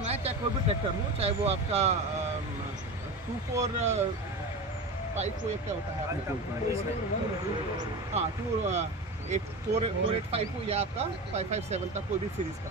करना है, चाहे कोई भी ट्रैक्टर हो, चाहे वो आपका 2454 हो या क्या होता है हाँ 4854 या आपका 557 तक कोई भी सीरीज का।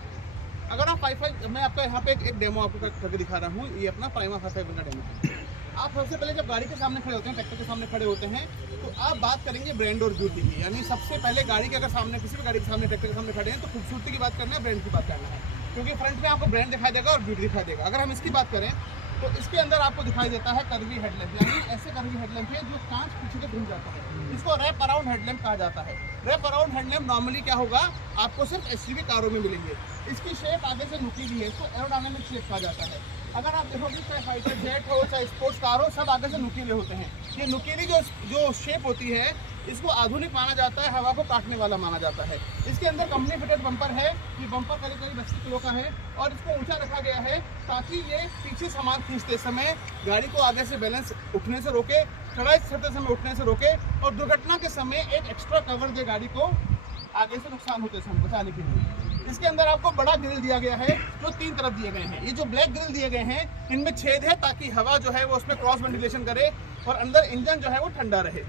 अगर आप 55 मैं आपका यहाँ पे एक डेमो आपको करके दिखा रहा हूँ, ये अपना प्राइमा 557 का डेमो है। आप सबसे पहले जब गाड़ी के सामने खड़े होते हैं, ट्रैक्टर के सामने खड़े होते हैं, तो आप बात करेंगे ब्रांड और ब्यूटी की। यानी सबसे पहले गाड़ी के अगर सामने किसी भी गाड़ी के सामने, ट्रैक्टर के सामने खड़े हैं, तो खूबसूरती की बात करना है, ब्रांड की बात करना है, क्योंकि फ्रंट में आपको ब्रांड दिखाई देगा और ब्यूटी दिखाई देगा। अगर हम इसकी बात करें तो इसके अंदर आपको दिखाई देता है कर्वी हेडलैम्प, यानी ऐसे कर्वी हेडलैम्प है जो कांच पीछे से घूम जाता है, इसको रैप अराउंड हेडलैम्प कहा जाता है। रैप अराउंड हेडलैम्प नॉर्मली क्या होगा, आपको सिर्फ एसयूवी कारों में मिलेंगे। इसकी शेप आगे से नुकीली है, इसको एरोडायनामिक शेप कहा जाता है। अगर आप देखोगे चाहे फाइटर जेट हो, चाहे स्पोर्ट्स कार हो, सब आगे से नुकीले होते हैं। ये नुकीली जो शेप होती है, इसको आधुनिक माना जाता है, हवा को काटने वाला माना जाता है। इसके अंदर कंपनी फिटेड बम्पर है, ये बम्पर करीब करीब 80 किलो का है और इसको ऊंचा रखा गया है ताकि ये पीछे सामान खींचते समय गाड़ी को आगे से बैलेंस उठने से रोके, चढ़ाई चढ़ते समय उठने से रोके और दुर्घटना के समय एक एक्स्ट्रा कवर दे गाड़ी को आगे से नुकसान होते समय बचाने के लिए। इसके अंदर आपको बड़ा ग्रिल दिया गया है जो 3 तरफ दिए गए हैं। ये जो ब्लैक ग्रिल दिए गए हैं, इनमें छेद है ताकि हवा जो है वो उसमें क्रॉस वेंटिलेशन करे और अंदर इंजन जो है वो ठंडा रहे।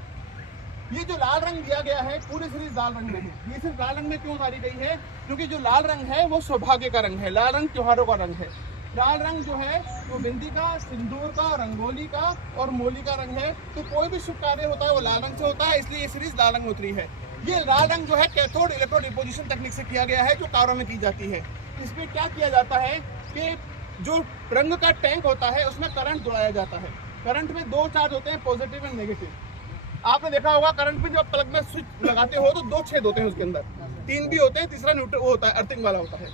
ये जो लाल रंग दिया गया है, पूरी सीरीज लाल रंग में है। ये सिर्फ लाल रंग में क्यों उतारी गई है, क्योंकि जो लाल रंग है वो सौभाग्य का रंग है, लाल रंग त्योहारों का रंग है। लाल रंग जो है वो बिंदी का, सिंदूर का, रंगोली का और मोली का रंग है। तो कोई भी शुभ कार्य होता है वो लाल रंग से होता है, इसलिए ये सीरीज लाल रंग में उतरी है। ये लाल रंग जो है कैथोड इलेक्ट्रो डिपोजिशन तकनीक से किया गया है, जो कारों में की जाती है। इसमें क्या किया जाता है कि जो रंग का टैंक होता है उसमें करंट दौड़ाया जाता है। करंट में 2 चार्ज होते हैं, पॉजिटिव एंड नेगेटिव। आपने देखा होगा करंट में जब प्लग में स्विच लगाते हो तो 2 छेद होते हैं उसके अंदर, 3 भी होते हैं, तीसरा न्यूट्रल वो होता है, अर्थिंग वाला होता है।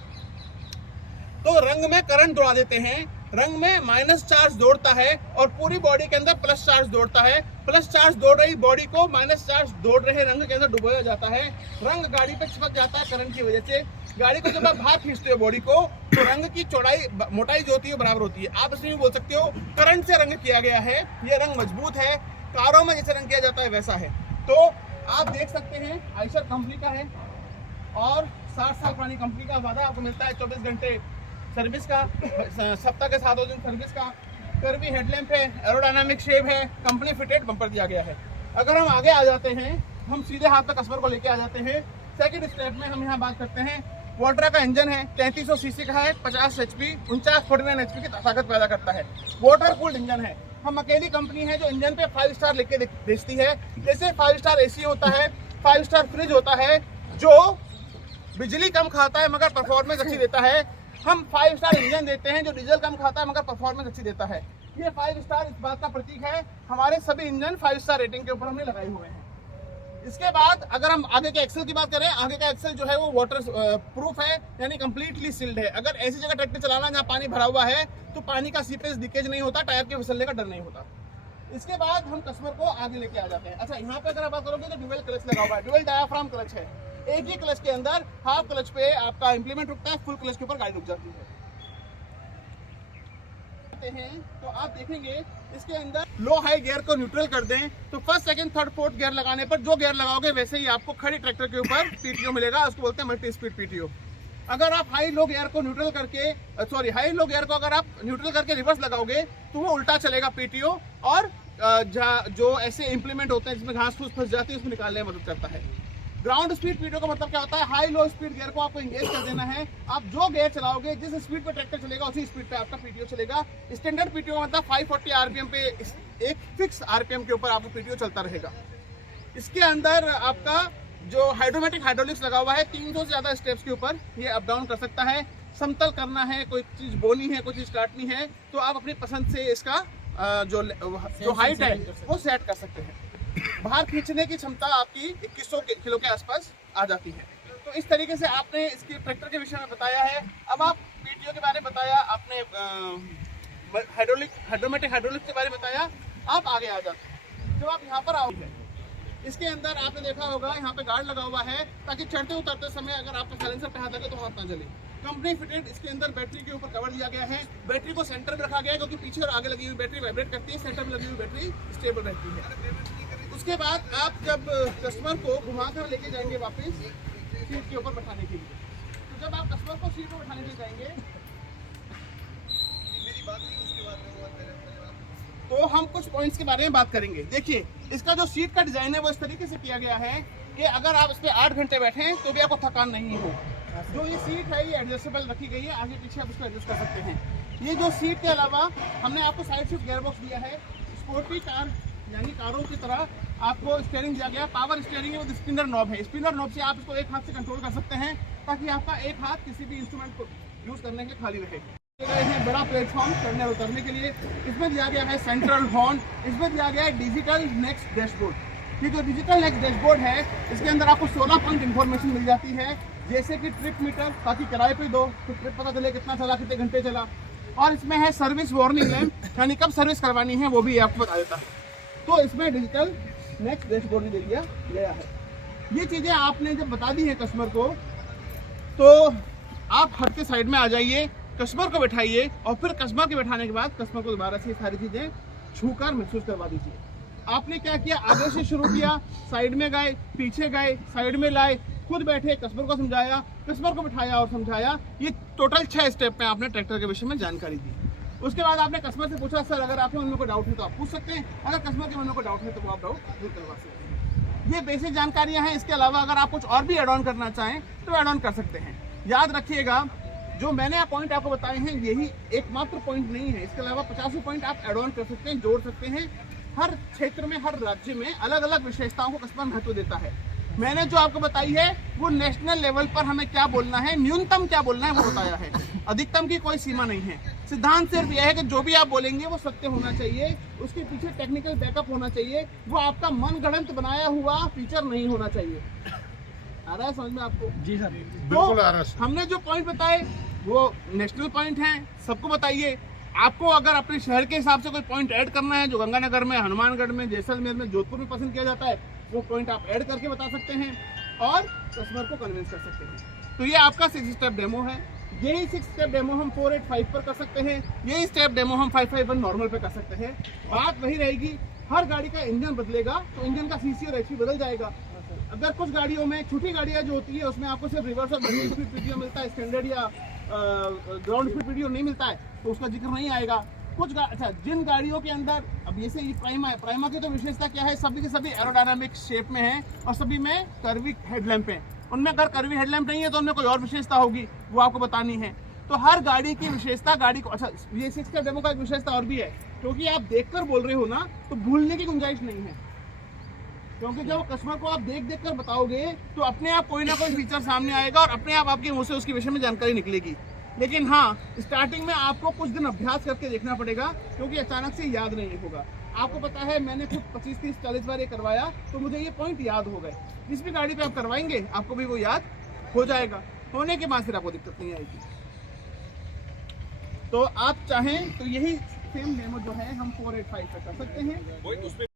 तो रंग में करंट दौड़ा देते हैं, रंग में माइनस चार्ज दौड़ता है और पूरी बॉडी के अंदर प्लस चार्ज दौड़ता है। प्लस चार्ज दौड़ रही बॉडी को माइनस चार्ज दौड़ रहे रंग के अंदर डुबोया जाता है। रंग गाड़ी पे चिपक जाता है करंट की वजह से। गाड़ी को जब आप बाहर खींचते हो बॉडी को, तो रंग की चौड़ाई, मोटाई जो होती है बराबर होती है। आप इसमें भी बोल सकते हो करंट से रंग किया गया है, ये रंग मजबूत है, कारों में जैसे रंग किया जाता है वैसा है। तो आप देख सकते हैं आइशर कंपनी का है और 60 साल पुरानी कंपनी का वादा आपको मिलता है, 24 घंटे सर्विस का, सप्ताह के 7 दिन सर्विस का। कर्वी हेडलैम्प है, एरोडायनामिक शेप है, कंपनी फिटेड बम्पर दिया गया है। अगर हम आगे आ जाते हैं, हम सीधे हाथ तक कस्टमर को लेके आ जाते हैं। सेकंड स्टेप में हम यहाँ बात करते हैं। वोल्ट्रा का इंजन है, 3300 सीसी का है, 50 HP 49 HP की ताकत पैदा करता है। वाटर कूल्ड इंजन है। हम अकेली कंपनी है जो इंजन पे 5 स्टार लिख के बेचती है। जैसे 5 स्टार AC होता है, 5 स्टार फ्रिज होता है जो बिजली कम खाता है मगर परफॉर्मेंस अच्छी देता है, हम 5 स्टार इंजन देते हैं जो डीजल कम खाता है मगर परफॉर्मेंस अच्छी देता है। ये 5 स्टार इस बात का प्रतीक है, हमारे सभी इंजन 5 स्टार रेटिंग के ऊपर हमने लगाए हुए हैं। इसके बाद अगर हम आगे के एक्सेल की बात करें, आगे का एक्सेल जो है वो वाटर प्रूफ है, यानी कंप्लीटली सील्ड है। अगर ऐसी जगह ट्रैक्टर चलाना जहाँ पानी भरा हुआ है तो पानी का सीपेज लीकेज नहीं होता, टायर के फिसलने का डर नहीं होता। इसके बाद हम कस्टमर को आगे लेके आ जाते हैं। अच्छा, यहाँ पे अगर आप बात करोगे तो डुअल क्लच लगा हुआ है, डुअल डायाफ्राम क्लच है। एक ही क्लच के अंदर हाफ क्लच पे आपका इंप्लीमेंट रुकता है, फुल क्लच के ऊपर गाड़ी रुक जाती है। तो आप देखेंगे इसके अंदर लो हाई गियर को न्यूट्रल कर दें तो first second third fourth gear लगाने पर जो गियर लगाओगे वैसे ही आपको खड़ी ट्रैक्टर के ऊपर PTO मिलेगा, उसको बोलते हैं मल्टी स्पीड PTO। अगर आप हाई लो गियर को न्यूट्रल करके हाई लो गियर को अगर आप न्यूट्रल करके रिवर्स लगाओगे तो वो उल्टा चलेगा PTO, और जो ऐसे इंप्लीमेंट होते हैं जिसमें घास फूस फंस जाती है उसको निकालने में मदद करता है। ग्राउंड स्पीड PTO का मतलब क्या होता है, हाई लो स्पीड गियर को आपको इंगेज कर देना है। आप जो गियर चलाओगे, जिस स्पीड पे ट्रैक्टर चलेगा उसी स्पीड पे आपका PTO चलेगा। स्टैंडर्ड PTO का मतलब 540 RPM पे एक फिक्स RPM के ऊपर आपका PTO चलता रहेगा। इसके अंदर आपका जो हाइड्रोलिक्स लगा हुआ है, 300 से ज्यादा स्टेप्स के ऊपर ये अप डाउन कर सकता है। समतल करना है, कोई चीज बोनी है, कोई चीज काटनी है, तो आप अपनी पसंद से इसका जो हाइट है वो सेट कर सकते हैं। बाहर खींचने की क्षमता आपकी 2100 किलो के आसपास आ जाती है। तो इस तरीके से आपने इसके ट्रैक्टर के विषय में बताया है। अब आप PTO के बारे में बताया, आपने हाइड्रोलिक के बारे में बताया, आप आगे आ जाते हैं। जब आप यहाँ पर आओगे, इसके अंदर आपने देखा होगा यहाँ पे गार्ड लगा हुआ है ताकि चढ़ते उतरते समय अगर आपको साइलेंसर पे हाथ लगे तो हाथ ना जले। कंपनी फिटेड इसके अंदर बैटरी के ऊपर कवर दिया गया है। बैटरी को सेंटर में रखा गया है क्योंकि पीछे और आगे लगी हुई बैटरी वाइब्रेट करती है, सेंटर में लगी हुई बैटरी स्टेबल रहती है। उसके बाद आप जब कस्टमर को घुमाकर लेके जाएंगे वापस सीट के ऊपर बैठाने के लिए, तो जब आप कस्टमर को सीट पर बैठाने के लिए जाएंगे पॉइंट्स के बारे में बात करेंगे। देखिए, इसका जो सीट का डिजाइन है वो इस तरीके से किया गया है कि अगर आप इस पे 8 घंटे बैठे तो भी आपको थकान नहीं हो। जो ये सीट है ये एडजस्टेबल रखी गई है, आगे पीछे आप इसको एडजस्ट कर सकते हैं। ये जो सीट के अलावा हमने आपको साइड शिफ्ट गियरबॉक्स दिया है। स्पोर्टी कार यानी कारों की तरह आपको स्टीयरिंग दिया गया। पावर स्टीयरिंग है, वो स्पिनर नॉब है। स्पिनर नॉब से आप इसको एक हाथ से कंट्रोल कर सकते हैं ताकि आपका एक हाथ किसी भी इंस्ट्रूमेंट को यूज करने के लिए खाली रहे। गए हैं बड़ा प्लेटफॉर्म चढ़ने और उतरने के लिए। इसमें दिया गया है सेंट्रल हॉर्न, इसमें दिया गया है डिजिटल नेक्स्ट डैशबोर्ड। ये जो डिजिटल नेक्स्ट डैशबोर्ड है इसके अंदर आपको 16 पॉइंट इन्फॉर्मेशन मिल जाती है, जैसे कि ट्रिप मीटर, ताकि किराए पे दो तो ट्रिप पता चले कितना चला, कितने घंटे चला। और इसमें है सर्विस वार्निंग लैंप, यानी कब सर्विस करवानी है वो भी आपको बता देता है। तो इसमें डिजिटल नेक्स्ट डैशबोर्ड भी दे दिया गया है। ये चीज़ें आपने जब बता दी है कस्टमर को, तो आप हट के साइड में आ जाइए, कस्टमर को बैठाइए और फिर कस्टमर के बैठाने के बाद कस्टमर को दोबारा से ये सारी चीज़ें छूकर महसूस करवा दीजिए। आपने क्या किया, आगे से शुरू किया, साइड में गए, पीछे गए, साइड में लाए, खुद बैठे, कस्टमर को समझाया, कस्टमर को बिठाया और समझाया। ये टोटल 6 स्टेप में आपने ट्रैक्टर के विषय में जानकारी दी। उसके बाद आपने कस्टमर से पूछा, सर अगर आपके मन में कोई डाउट है तो आप पूछ सकते हैं, अगर कस्टमर के मन में कोई डाउट है तो वो आप डाउट दूर करवा सकते हैं। ये बेसिक जानकारियाँ हैं। इसके अलावा अगर आप कुछ और भी एड ऑन करना चाहें तो एड ऑन कर सकते हैं। याद रखिएगा, जो मैंने पॉइंट आपको बताए हैं यही एकमात्र पॉइंट नहीं है। इसके अलावा 50 पॉइंट आप एड ऑन कर सकते हैं, जोड़ सकते हैं। हर क्षेत्र में, हर राज्य में अलग अलग विशेषताओं को कस्टमर महत्व देता है। मैंने जो आपको बताई है वो नेशनल लेवल पर हमें क्या बोलना है, न्यूनतम क्या बोलना है वो बताया है। अधिकतम की कोई सीमा नहीं है। सिद्धांत सिर्फ यह है कि जो भी आप बोलेंगे वो सत्य होना चाहिए, उसके पीछे टेक्निकल बैकअप होना चाहिए, वो आपका मनगढ़ंत बनाया हुआ फीचर नहीं होना चाहिए। आ रहा है समझ में आपको? जी सर, बिल्कुल आ रहा है। हमने जो पॉइंट बताए वो नेशनल पॉइंट हैं, सबको बताइए। आपको अगर अपने शहर के हिसाब से कोई पॉइंट ऐड करना है, जो गंगानगर में, हनुमानगढ़ में, जैसलमेर में, जोधपुर में पसंद किया जाता है, वो पॉइंट आप ऐड करके बता सकते हैं और कस्टमर को कन्विंस कर सकते हैं। तो ये आपका 6 स्टेप डेमो है। यही 6 स्टेप डेमो हम 485 पर कर सकते हैं, यही स्टेप डेमो हम 551 नॉर्मल पे कर सकते हैं। बात वही रहेगी, हर गाड़ी का इंजन बदलेगा तो इंजन का सीसी और एचपी बदल जाएगा। अगर कुछ गाड़ियों में, छोटी गाड़ियाँ जो होती है उसमें आपको सिर्फ रिवर्स और स्पीड वीडियो मिलता है, स्टैंडर्ड या ग्राउंड स्पीड वीडियो नहीं मिलता है, तो उसका जिक्र नहीं आएगा। अच्छा, जिन गाड़ियों के अंदर, अब ये से प्राइमा है, प्राइमा की तो विशेषता क्या है, सभी के सभी एरोडायनामिक शेप में है और सभी में कर्वी हेडलैम्प है। उनमें अगर कर्वी हेडलैम्प नहीं है तो उनमें कोई और विशेषता होगी, वो आपको बतानी है। तो हर गाड़ी की विशेषता, गाड़ी को, अच्छा ये 6 स्टेप डेमो का एक विशेषता और भी है, क्योंकि आप देखकर बोल रहे हो ना तो भूलने की गुंजाइश नहीं है। क्योंकि जब कस्टमर को आप देख कर बताओगे तो अपने आप कोई ना कोई फीचर सामने आएगा और अपने आप आपके मुंह से उसके विषय में जानकारी निकलेगी। लेकिन हाँ, स्टार्टिंग में आपको कुछ दिन अभ्यास करके देखना पड़ेगा, क्योंकि अचानक से याद नहीं होगा। आपको पता है, मैंने खुद 25, 30, 40 बार ये करवाया तो मुझे ये पॉइंट याद हो गए। जिस भी गाड़ी पे आप करवाएंगे आपको भी वो याद हो जाएगा। होने के बाद फिर आपको दिक्कत नहीं आएगी। तो आप चाहें तो यही सेम डेमो जो है हम 485 पे कर सकते हैं।